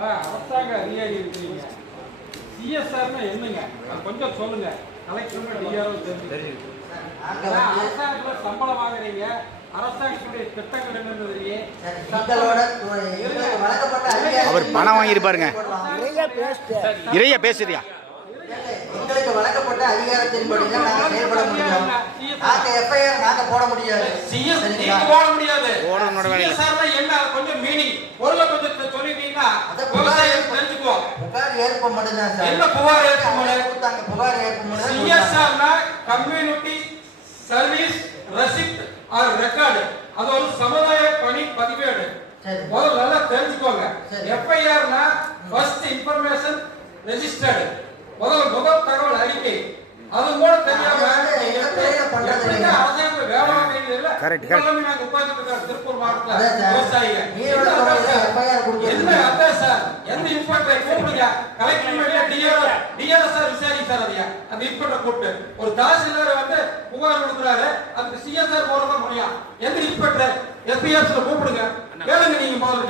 அரசாங்க அதிகாரி இருக்கிறீங்க, சிஎஸ்ஆர்னா என்னங்க கொஞ்சம் சொல்லுங்க. கலெக்டர் டிஆர்ஓ தெரிஞ்சு அரசாங்கத்துல சம்பளம் வாங்குறீங்க, அரசாங்கத்துடைய திட்டங்கள் என்னன்னு அவர் பணம் வாங்கியிருப்பாருங்க. இறைய பேசுறியா? எங்களுக்கு வழங்கப்பட்ட அதிகாரத்தின்படி தான் நாங்க செயல்பட முடியும். நாங்க எஃப்ஐஆர் நாங்க போட முடியாது. சிஎஸ் நீங்க போட முடியாது. சிஎஸ்ஆர்னா என்ன கொஞ்சம் மீனிங் பொருளை கொஞ்சம் சொல்லிட்டீங்கன்னா விவசாயிகள் தெரிஞ்சுக்குவோம். புகார் ஏற்ப மட்டும் தான் சார். என்ன புகார் ஏற்ப கொடுத்தாங்க? புகார் ஏற்ப மட்டும். சிஎஸ்ஆர்னா community service receipt or record. அது ஒரு சமுதாய பணி பதிவேடு. முதல்ல நல்லா தெரிஞ்சுக்கோங்க. எஃப்ஐஆர்னா ஃபர்ஸ்ட் இன்ஃபர்மேஷன் ரெஜிஸ்டர்டு, முதல் தகவல் அறிக்கை. அது கூட தெரியாம அரசாங்க வேலை திருப்பூர் மாவட்டத்தில் விவசாயிகள் என்ன அதான் சார் எந்த இன்ஸ்பெக்டரை கூப்பிடுங்க, கலெக்டர் டிஆர்எஸ் சார் விசாரிங்க சார். அதையா அந்த இன்ஸ்பெக்டர் கூப்பிட்டு ஒரு தாசில்தார் வந்து புகார் கொடுக்குறாரு, அதுக்கு சிஎஸ்ஆர் போறதா முடியும். எந்த இன்ஸ்பெக்டர் எஸ்பிஎஸ்ல கூப்பிடுங்க, கேளுங்க. நீங்க முதல்ல